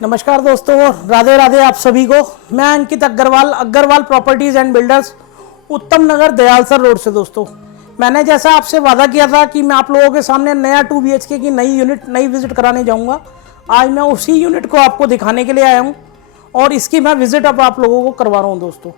नमस्कार दोस्तों, राधे राधे आप सभी को। मैं अंकित अग्रवाल प्रॉपर्टीज एंड बिल्डर्स, उत्तम नगर, दयालसर रोड से। दोस्तों, मैंने जैसा आपसे वादा किया था कि मैं आप लोगों के सामने नया 2 BHK की नई विजिट कराने जाऊंगा। आज मैं उसी यूनिट को आपको दिखाने के लिए आया हूं और इसकी मैं विजिट अब आप लोगों को करवा रहा हूं। दोस्तों,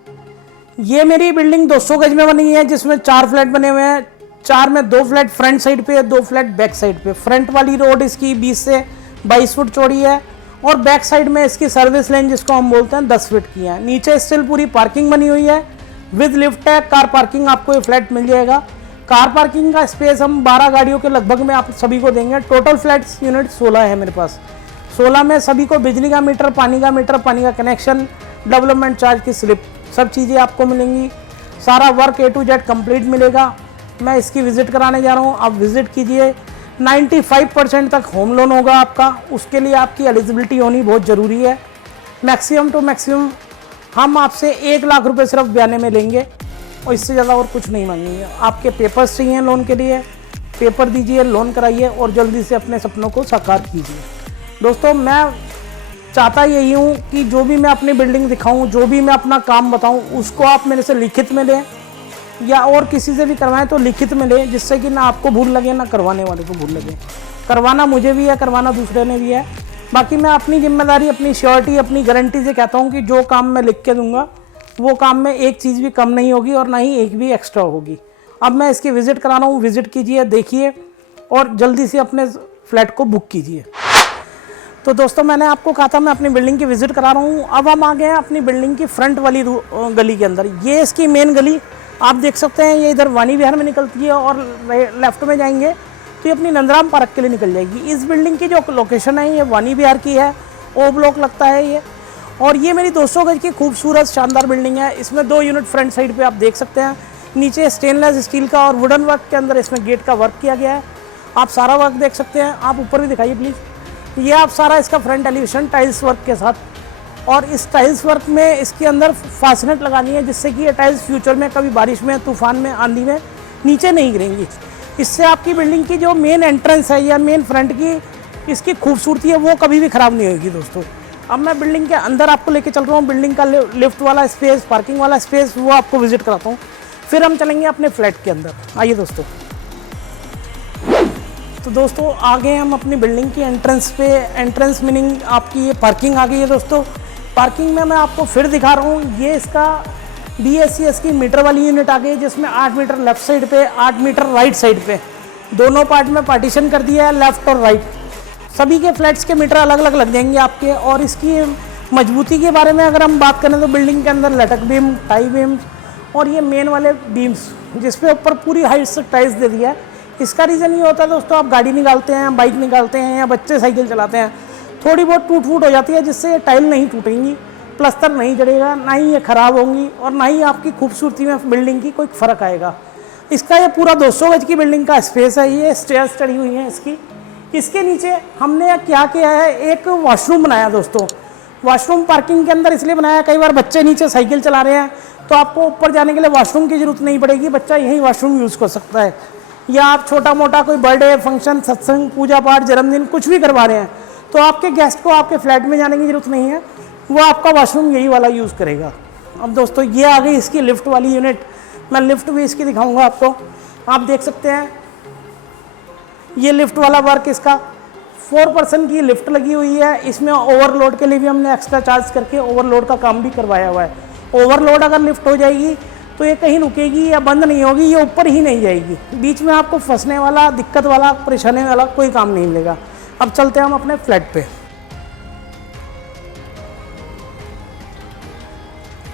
ये मेरी बिल्डिंग 200 गज में बनी है, जिसमें 4 फ्लैट बने हुए हैं। 4 में 2 फ्लैट फ्रंट साइड पे, 2 फ्लैट बैक साइड पे। फ्रंट वाली रोड इसकी 20 से 22 फुट चौड़ी है और बैक साइड में इसकी सर्विस लेन, जिसको हम बोलते हैं, 10 फीट की है। नीचे स्टिल पूरी पार्किंग बनी हुई है, विद लिफ्ट है। कार पार्किंग आपको ये फ्लैट मिल जाएगा। कार पार्किंग का स्पेस हम 12 गाड़ियों के लगभग में आप सभी को देंगे। टोटल फ्लैट्स यूनिट 16 है मेरे पास। 16 में सभी को बिजली का मीटर, पानी का कनेक्शन, डेवलपमेंट चार्ज की स्लिप, सब चीज़ें आपको मिलेंगी। सारा work A to Z complete मिलेगा। मैं इसकी विजिट कराने जा रहा हूँ, आप विजिट कीजिए। 95% तक होम लोन होगा आपका। उसके लिए आपकी एलिजिबिलिटी होनी बहुत ज़रूरी है। मैक्सिमम टू मैक्सिमम हम आपसे 1 लाख रुपए सिर्फ ब्याने में लेंगे और इससे ज़्यादा और कुछ नहीं मांगेंगे। आपके पेपर्स चाहिए लोन के लिए, पेपर दीजिए, लोन कराइए और जल्दी से अपने सपनों को साकार कीजिए। दोस्तों, मैं चाहता यही हूँ कि जो भी मैं अपनी बिल्डिंग दिखाऊँ, जो भी मैं अपना काम बताऊँ, उसको आप मेरे से लिखित में लें या और किसी से भी करवाएं तो लिखित में लें, जिससे कि ना आपको भूल लगे ना करवाने वाले को भूल लगे। करवाना मुझे भी है, करवाना दूसरे ने भी है। बाकी मैं अपनी जिम्मेदारी, अपनी श्योरिटी, अपनी गारंटी से कहता हूँ कि जो काम मैं लिख के दूंगा वो काम में एक चीज़ भी कम नहीं होगी और ना ही एक भी एक्स्ट्रा होगी। अब मैं इसकी विजिट करा रहा हूँ, विजिट कीजिए, देखिए और जल्दी से अपने फ्लैट को बुक कीजिए। तो दोस्तों, मैंने आपको कहा था मैं अपनी बिल्डिंग की विजिट करा रहा हूँ। अब हम आ गए हैं अपनी बिल्डिंग की फ्रंट वाली गली के अंदर। ये इसकी मेन गली आप देख सकते हैं। ये इधर वाणी विहार में निकलती है और लेफ्ट में जाएंगे तो ये अपनी नंदराम पार्क के लिए निकल जाएगी। इस बिल्डिंग की जो लोकेशन है ये वाणी विहार की है, O ब्लॉक लगता है ये। और ये मेरी 200 गज की खूबसूरत शानदार बिल्डिंग है। इसमें 2 यूनिट फ्रंट साइड पे आप देख सकते हैं। नीचे स्टेनलेस स्टील का और वुडन वर्क के अंदर इसमें गेट का वर्क किया गया है। आप सारा वर्क देख सकते हैं। आप ऊपर भी दिखाइए प्लीज़। ये आप सारा इसका फ्रंट एलिवेशन टाइल्स वर्क के साथ, और इस टाइल्स वर्क में इसके अंदर फास्टनेट लगानी है, जिससे कि ये टाइल्स फ्यूचर में कभी बारिश में, तूफान में, आंधी में नीचे नहीं गिरेंगी। इससे आपकी बिल्डिंग की जो मेन एंट्रेंस है या मेन फ्रंट की इसकी खूबसूरती है वो कभी भी ख़राब नहीं होगी। दोस्तों, अब मैं बिल्डिंग के अंदर आपको लेके चल रहा हूँ। बिल्डिंग का लिफ्ट वाला स्पेस, पार्किंग वाला स्पेस, वो आपको विजिट कराता हूँ। फिर हम चलेंगे अपने फ्लैट के अंदर। आइए दोस्तों। तो दोस्तों, आ गए हम अपनी बिल्डिंग की एंट्रेंस पे। एंट्रेंस मीनिंग आपकी ये पार्किंग आ गई है। दोस्तों, पार्किंग में मैं आपको फिर दिखा रहा हूँ। ये इसका BSCS की मीटर वाली यूनिट आ गई, जिसमें 8 मीटर लेफ्ट साइड पे, 8 मीटर राइट साइड पे, दोनों पार्ट में पार्टीशन कर दिया है, लेफ्ट और राइट। सभी के फ्लैट्स के मीटर अलग अलग लग जाएंगे आपके। और इसकी मजबूती के बारे में अगर हम बात करें तो बिल्डिंग के अंदर लटक बीम, टाई बीम और ये मेन वाले बीम्स, जिसपे ऊपर पूरी हाइट से टाइल्स दे दिया है। इसका रीज़न ये होता है दोस्तों, आप गाड़ी निकालते हैं, बाइक निकालते हैं या बच्चे साइकिल चलाते हैं, थोड़ी बहुत टूट फूट हो जाती है, जिससे ये टाइल नहीं टूटेंगी, प्लस्तर नहीं जड़ेगा, ना ही ये ख़राब होंगी और ना ही आपकी खूबसूरती में बिल्डिंग की कोई फ़र्क आएगा। इसका ये पूरा 200 गज की बिल्डिंग का स्पेस है। ये स्टेयर्स चढ़ी हुई हैं इसकी। इसके नीचे हमने क्या किया है, एक वॉशरूम बनाया। दोस्तों, वॉशरूम पार्किंग के अंदर इसलिए बनाया, कई बार बच्चे नीचे साइकिल चला रहे हैं तो आपको ऊपर जाने के लिए वॉशरूम की ज़रूरत नहीं पड़ेगी, बच्चा यहीं वॉशरूम यूज़ कर सकता है। या आप छोटा मोटा कोई बर्थडे फंक्शन, सत्संग, पूजा पाठ, जन्मदिन कुछ भी करवा रहे हैं तो आपके गेस्ट को आपके फ्लैट में जाने की ज़रूरत नहीं है, वो आपका वॉशरूम यही वाला यूज़ करेगा। अब दोस्तों, ये आ गई इसकी लिफ्ट वाली यूनिट। मैं लिफ्ट भी इसकी दिखाऊंगा आपको। आप देख सकते हैं ये लिफ्ट वाला वर्क, इसका 4 पर्सन की लिफ्ट लगी हुई है। इसमें ओवरलोड के लिए भी हमने एक्स्ट्रा चार्ज करके ओवरलोड का काम भी करवाया हुआ है। ओवरलोड अगर लिफ्ट हो जाएगी तो ये कहीं रुकेगी या बंद नहीं होगी, ये ऊपर ही नहीं जाएगी। बीच में आपको फंसने वाला, दिक्कत वाला, परेशानी वाला कोई काम नहीं मिलेगा। अब चलते हैं हम अपने फ्लैट पे।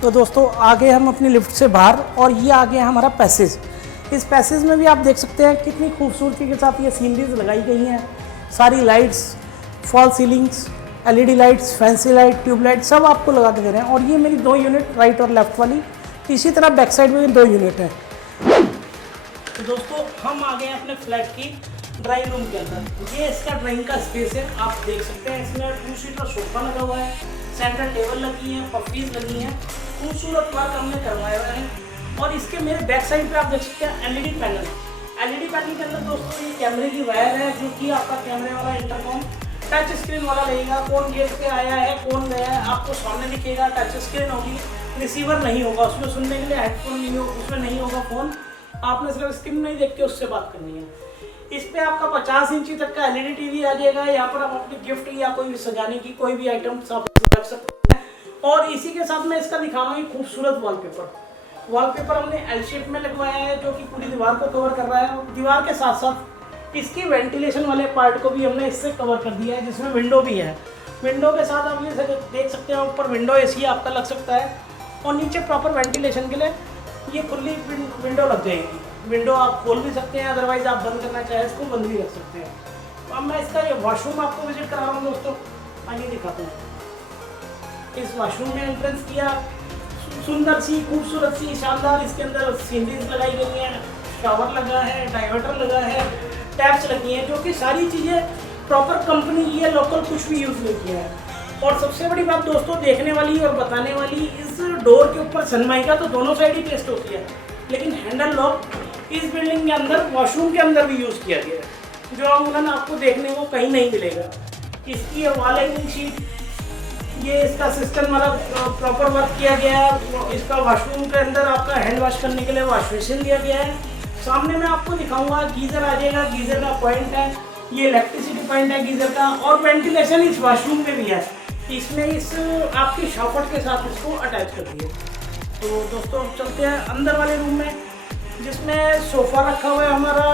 तो दोस्तों, आगे हम अपनी लिफ्ट से बाहर और ये आगे हमारा पैसेज। इस पैसेज में भी आप देख सकते हैं कितनी खूबसूरती के साथ ये सीनरीज लगाई गई हैं। सारी lights, fall ceilings, LED lights, fancy light, tube light सब आपको लगा के दे रहे हैं। और ये मेरी 2 यूनिट राइट और लेफ्ट वाली, इसी तरह बैक साइड में भी 2 यूनिट है। तो दोस्तों, हम आ गए अपने फ्लैट की ड्राइंग रूम के अंदर। ये इसका ड्राइंग का स्पेस है। आप देख सकते हैं इसमें 2 सीटर सोफा लगा हुआ है, सेंटर टेबल लगी है, पफीज लगी हैं, खूबसूरत वर्क हमने करवाया हुआ है। और इसके मेरे बैक साइड पे आप देख सकते हैं LED पैनल। LED पैनल के अंदर दोस्तों ये कैमरे की वायर है, जो कि आपका कैमरे वाला इंटरकॉम टच स्क्रीन वाला रहेगा, कौन गेट पे आया है कौन गया है आपको सामने दिखेगा। टच स्क्रीन होगी, रिसीवर नहीं होगा उसमें, सुनने के लिए हेडफोन नहीं होगा उसमें, नहीं होगा फ़ोन, आपने सिर्फ स्क्रीन नहीं देख के उससे बात करनी है। इस पे आपका 50 इंची तक का एलईडी टीवी आ जाएगा। यहाँ पर आप अपनी गिफ्ट या कोई भी सजाने की कोई भी आइटम आप रख सकते हैं। और इसी के साथ मैं इसका दिखा रहा हूँ खूबसूरत वॉलपेपर हमने एल शेप में लगवाया है जो कि पूरी दीवार को कवर कर रहा है। दीवार के साथ साथ इसकी वेंटिलेशन वाले पार्ट को भी हमने इससे कवर कर दिया है, जिसमें विंडो भी है। विंडो के साथ आप ये देख सकते हैं, ऊपर विंडो एसी आपका लग सकता है और नीचे प्रॉपर वेंटिलेशन के लिए ये खुली विंडो लग जाएगी। विंडो आप खोल भी सकते हैं, अदरवाइज आप बंद करना चाहें इसको बंद भी रख सकते हैं। तो अब मैं इसका ये वॉशरूम आपको विजिट करा रहा हूँ दोस्तों, आइए दिखाते हैं। इस वॉशरूम में एंट्रेंस किया, सुंदर सी खूबसूरत सी शानदार इसके अंदर सीनरीज लगाई गई हैं, शावर लगा है, डाइवर्टर लगा है, टैप्स लगी हैं, जो कि सारी चीज़ें प्रॉपर कंपनी की है, लोकल कुछ भी यूज़ नहीं किया है। और सबसे बड़ी बात दोस्तों देखने वाली और बताने वाली, इस डोर के ऊपर सनमाइका तो दोनों साइड ही पेस्ट होती है, लेकिन हैंडल लॉक इस बिल्डिंग के अंदर वॉशरूम के अंदर भी यूज़ किया गया है, जो अमूमन आपको देखने को कहीं नहीं मिलेगा। इसकी वॉल हैंगिंग शीट, ये इसका सिस्टम मतलब प्रॉपर वर्क किया गया है। इसका वॉशरूम के अंदर आपका हैंड वॉश करने के लिए वॉश बेसिन दिया गया है। सामने मैं आपको दिखाऊंगा गीज़र आ जाएगा, गीज़र का पॉइंट है, ये इलेक्ट्रिसिटी पॉइंट है गीज़र का। और वेंटिलेशन इस वॉशरूम में भी है, इसमें इस आपकी शॉफट के साथ इसको अटैच कर दिए। तो दोस्तों चलते हैं अंदर वाले रूम में, जिसमें सोफ़ा रखा हुआ है हमारा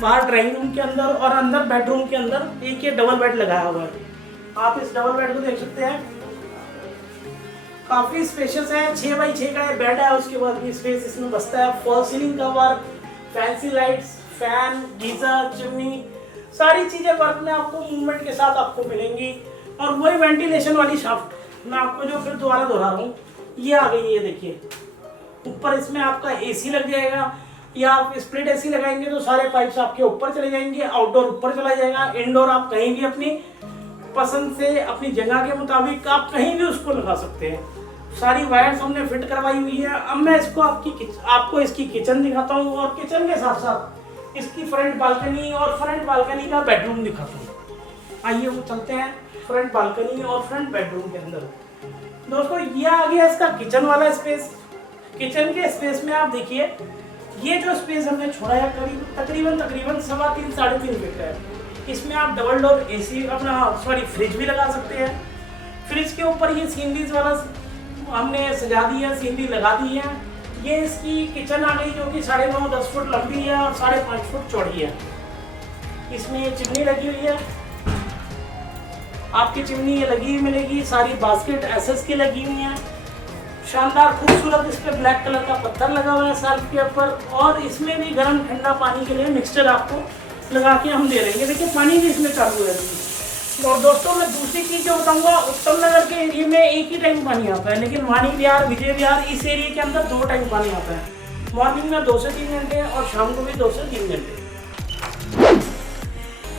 बाहर ड्राइंग रूम के अंदर, और अंदर बेडरूम के अंदर एक ये डबल बेड लगाया हुआ है। आप इस डबल बेड को देख सकते हैं, काफ़ी स्पेशियस है, 6x6 का ये बेड है। उसके बाद भी स्पेस इसमें बसता है। फॉल सीलिंग का work, fancy lights, fan, geyser, chimney, सारी चीज़ें वर्क में आपको मूवमेंट के साथ आपको मिलेंगी। और वही वेंटिलेशन वाली शाफ्ट मैं आपको जो फिर दोबारा दोहरा रहा हूँ, ये आ गई है। देखिए ऊपर इसमें आपका एसी लग जाएगा, या आप स्प्लिट एसी लगाएंगे तो सारे पाइप्स आपके ऊपर चले जाएंगे, आउटडोर ऊपर चला जाएगा, इनडोर आप कहीं भी अपनी पसंद से अपनी जगह के मुताबिक आप कहीं भी उसको लगा सकते हैं। सारी वायर्स हमने फिट करवाई हुई है। अब मैं इसको आपको इसकी किचन दिखाता हूँ, और किचन के साथ साथ इसकी फ्रंट बालकनी और फ्रंट बालकनी का बेडरूम दिखाता हूँ। आइए वो चलते हैं फ्रंट बालकनी और फ्रंट बेडरूम के अंदर। दोस्तों ये आ गया इसका किचन वाला स्पेस। किचन के स्पेस में आप देखिए, ये जो स्पेस हमने छोड़ा है तकरीबन 3.5 साढ़े 3 फीट है। इसमें आप डबल डोर एसी अपना फ्रिज भी लगा सकते हैं। फ्रिज के ऊपर ये सीनरीज वाला हमने सजा दी है, सीनरी लगा दी है। ये इसकी किचन आ गई, जो कि 9.5-10 फुट लंबी है और 5.5 फुट चौड़ी है। इसमें ये चिमनी लगी हुई है, आपकी चिमनी ये लगी हुई मिलेगी। सारी बास्केट एसएस की लगी हुई है, शानदार खूबसूरत। इस पर ब्लैक कलर का पत्थर लगा हुआ है सेल्फ के ऊपर, और इसमें भी गर्म ठंडा पानी के लिए मिक्सचर आपको लगा के हम दे देंगे। देखिए पानी भी इसमें चालू है। और दोस्तों मैं दूसरी चीज़ जो बताऊंगा, उत्तम नगर के एरिया में एक ही टाइम पानी आता है, लेकिन वाणी विहार, विजय विहार इस एरिया के अंदर 2 टाइम पानी आता है। मॉर्निंग में 2 से 3 घंटे और शाम को भी 2 से 3 घंटे।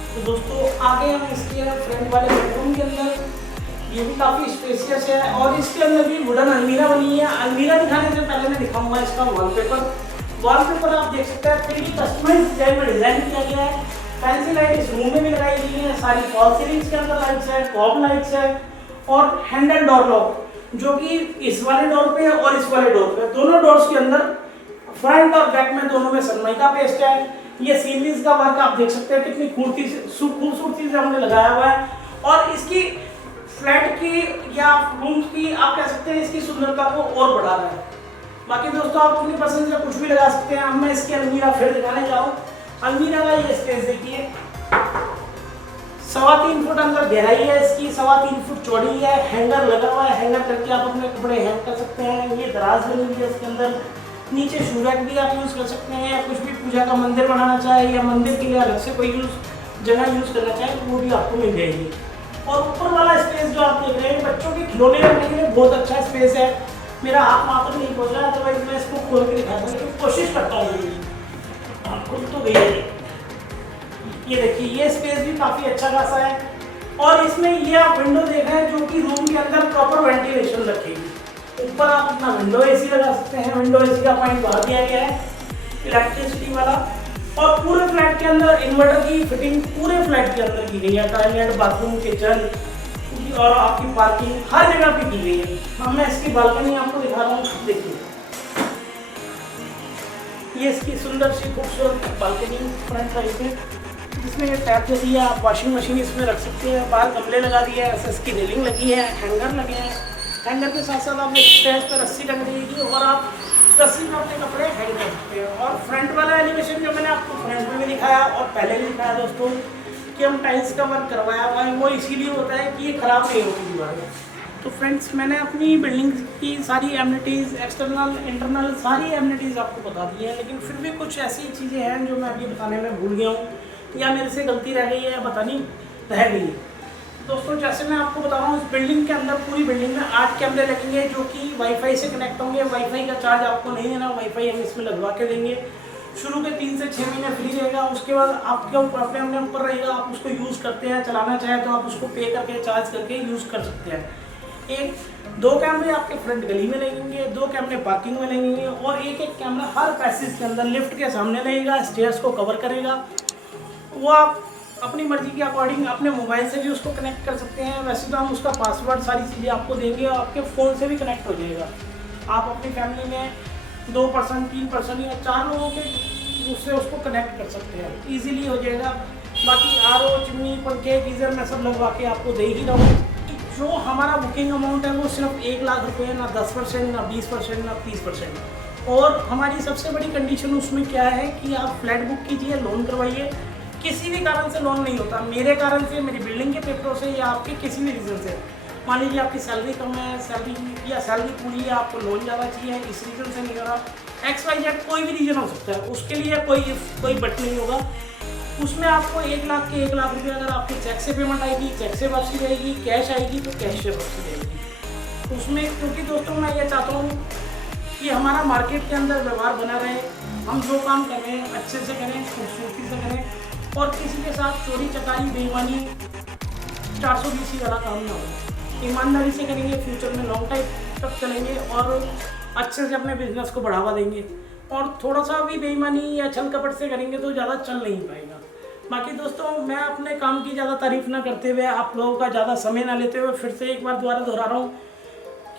तो दोस्तों आगे हम इसके फ्रंट वाले बेडरूम के अंदर, ये भी काफ़ी स्पेशियस है, और इसके अंदर भी वुडन अलमीरा बनी है। अलमीरा दिखाने से पहले मैं दिखाऊंगा इसका वॉलपेपर आप देख सकते हैं, 3D कस्टमाइज डिजाइन में डिजाइन किया गया है। फैंसी लाइट इस रूम में भी लगाई गई है, सारी फॉल सीलिंग्स के अंदर लाइट्स है, कॉब लाइट्स है, और हैंडल डोर लॉक, जो कि इस वाले डोर पे है और इस वाले डोर पे, दोनों डोर्स के अंदर फ्रंट और बैक में दोनों में सनमाइका पेस्ट है। ये सीनरीज का वर्क आप देख सकते हैं, कितनी खूबसूरती से हमने लगाया हुआ है। और इसकी फ्लैट की या रूम की आप कह सकते हैं इसकी सुंदरता को और बढ़ा रहा है। बाकी दोस्तों आप अपनी पसंद से कुछ भी लगा सकते हैं। अब मैं इसकी अलमीरा फिर दिखाने जाऊँ। अलमीरा का ये स्पेस देखिए, 3.25 फुट अंदर गहराई है इसकी, 3.25 फुट चौड़ी है। हैंगर लगा हुआ है, हैंगर करके आप अपने कपड़े हैंग कर सकते हैं। ये दराज बनी हुई है इसके अंदर, नीचे शू रैक भी आप यूज़ कर सकते हैं, या कुछ भी पूजा का मंदिर बनाना चाहे या मंदिर के लिए अलग से कोई जगह यूज़ करना चाहे तो वो भी आपको मिल जाएगी। और ऊपर वाला स्पेस जो आप देख रहे हैं, बच्चों के खिलौने रखने के लिए बहुत अच्छा स्पेस है। मेरा हाथ वहाँ तक नहीं पहुँच रहा है, तो मैं इसको खोल के दिखाता हूँ, तो कोशिश करता हूँ। खुल तो गई है। ये देखिए ये स्पेस भी काफ़ी अच्छा खासा है, और इसमें ये आप विंडो देख रहे हैं जो कि रूम के अंदर प्रॉपर वेंटिलेशन रखेगी। ऊपर आप अपना विंडो एसी लगा सकते हैं, विंडो एसी का पॉइंट बाहर दिया गया है इलेक्ट्रिसिटी वाला। और पूरे फ्लैट के अंदर इन्वर्टर की फिटिंग पूरे फ्लैट के अंदर की गई है। टॉयलेट, बाथरूम, किचन और आपकी पार्किंग हर जगह पे की गई है। अब मैं इसकी बालकनी आपको दिखा रहा हूँ, देखिए ये इसकी सुंदर सी खूबसूरत बालकनी फ्रंट साइड पे, जिसमें ये टैप दे दिया, आप वॉशिंग मशीन इसमें रख सकते हैं, बाहर गमले लगा दिए हैं, एसएस की रेलिंग लगी है, हैंगर लगे हैं। हैंगर के साथ साथ आप स्टेज पर रस्सी टंग देगी और आप रस्सी में अपने कपड़े हैंग कर सकते हैं। और फ्रंट वाला एलिवेशन जो मैंने आपको फ्रंट में भी दिखाया और पहले भी दिखाया दोस्तों कि हम टाइल्स का वर्क करवाया हुआ है, वो इसीलिए होता है कि ये ख़राब नहीं होती दीवारें। तो फ्रेंड्स, मैंने अपनी बिल्डिंग की सारी एमिनिटीज़, एक्सटर्नल इंटरनल सारी एमिनिटीज़ आपको बता दी है, लेकिन फिर भी कुछ ऐसी चीज़ें हैं जो मैं अभी बताने में भूल गया हूँ या मेरे से गलती रह गई है या बतानी रह गई है। दोस्तों, जैसे मैं आपको बता रहा हूँ, इस बिल्डिंग के अंदर पूरी बिल्डिंग में 8 कैमरे लगेंगे जो कि वाईफाई से कनेक्ट होंगे। वाईफाई का चार्ज आपको नहीं देना, वाईफाई हम इसमें लगवा के देंगे। शुरू के 3 से 6 महीने फ्री रहेगा, उसके बाद आपके ऊपर अपने ऊपर रहेगा, आप उसको यूज़ करते हैं, चलाना चाहें तो आप उसको पे करके चार्ज करके यूज़ कर सकते हैं। 2 कैमरे आपके फ्रंट गली में लगेंगे, 2 कैमरे पार्किंग में लगेंगे और एक कैमरा हर पैसेज के अंदर लिफ्ट के सामने लगेगा, स्टेयर्स को कवर करेगा। वो आप अपनी मर्जी के अकॉर्डिंग अपने मोबाइल से भी उसको कनेक्ट कर सकते हैं। वैसे तो हम उसका पासवर्ड सारी चीज़ें आपको देंगे और आपके फ़ोन से भी कनेक्ट हो जाएगा। आप अपनी फैमिली में 2 पर्सन, 3 पर्सन या 4 लोगों के उससे उसको कनेक्ट कर सकते हैं, ईजिली हो जाएगा। बाकी आरओ, चिमनी, पंखे, गीज़र मैं सब लगवा के आपको दे ही रहा हूँ। जो हमारा बुकिंग अमाउंट है वो सिर्फ 1 लाख रुपये, ना 10%, ना 20%, ना 30%। और हमारी सबसे बड़ी कंडीशन उसमें क्या है कि आप फ्लैट बुक कीजिए, लोन करवाइए। किसी भी कारण से लोन नहीं होता, मेरे कारण से, मेरी बिल्डिंग के पेपरों से या आपके किसी भी रीज़न से। मान लीजिए आपकी सैलरी कम है, सैलरी पूरी है, आपको लोन ज़्यादा चाहिए, इस रीज़न से नहीं हो रहा, XYZ कोई भी रीज़न हो सकता है, उसके लिए कोई बट नहीं होगा। उसमें आपको 1 लाख के 1 लाख रुपये अगर आपके चेक से पेमेंट आएगी, चेक से वापसी रहेगी, कैश आएगी तो कैश से वापसी रहेगी उसमें। क्योंकि दोस्तों, मैं ये चाहता हूँ कि हमारा मार्केट के अंदर व्यवहार बना रहे, हम जो काम कर रहे हैं अच्छे से करें, खूबसूरती से करें और किसी के साथ चोरी चकारी, बेईमानी, 420 वाला काम ना हो। ईमानदारी से करेंगे, फ्यूचर में लॉन्ग टाइम तक चलेंगे और अच्छे से अपने बिजनेस को बढ़ावा देंगे। और थोड़ा सा भी बेईमानी या छल कपट से करेंगे तो ज़्यादा चल नहीं पाएगा। बाकी दोस्तों, मैं अपने काम की ज़्यादा तारीफ़ ना करते हुए, आप लोगों का ज़्यादा समय ना लेते हुए, फिर से एक बार दोबारा दोहरा रहा हूँ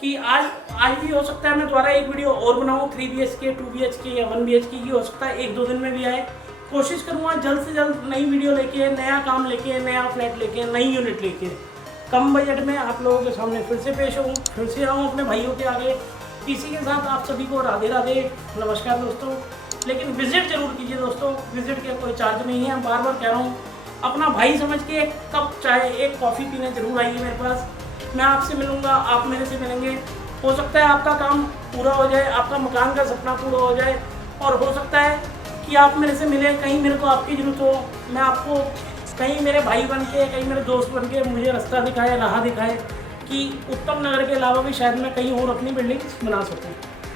कि आज भी हो सकता है मैं दोबारा एक वीडियो और बनाऊँ, 3 BHK, 2 BHK या 1 BHK की, हो सकता है 1-2 दिन में भी आए। कोशिश करूँगा जल्द से जल्द नई वीडियो लेके, नया काम लेके, नया फ्लैट लेके, नई यूनिट लेके, कम बजट में आप लोगों के सामने फिर से पेश हूँ, फिर से आऊँ अपने भाइयों के आगे। इसी के साथ आप सभी को राधे राधे, नमस्कार दोस्तों। लेकिन विजिट जरूर कीजिए दोस्तों, विजिट का कोई चार्ज नहीं है, बार बार कह रहा हूँ। अपना भाई समझ के एक कप चाय, एक कॉफ़ी पीने जरूर आइए मेरे पास। मैं आपसे मिलूँगा, आप मेरे से मिलेंगे। हो सकता है आपका काम पूरा हो जाए, आपका मकान का सपना पूरा हो जाए, और हो सकता है कि आप मेरे से मिलें, कहीं मेरे को आपकी ज़रूरत हो, मैं आपको कहीं मेरे भाई बन के, कहीं मेरे दोस्त बन के मुझे रास्ता दिखाए, राह दिखाए कि उत्तम नगर के अलावा भी शायद मैं कहीं और अपनी बिल्डिंग बना सकूँ।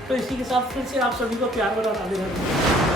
तो इसी के साथ फिर से आप सभी को प्यार भरा राधे राधे।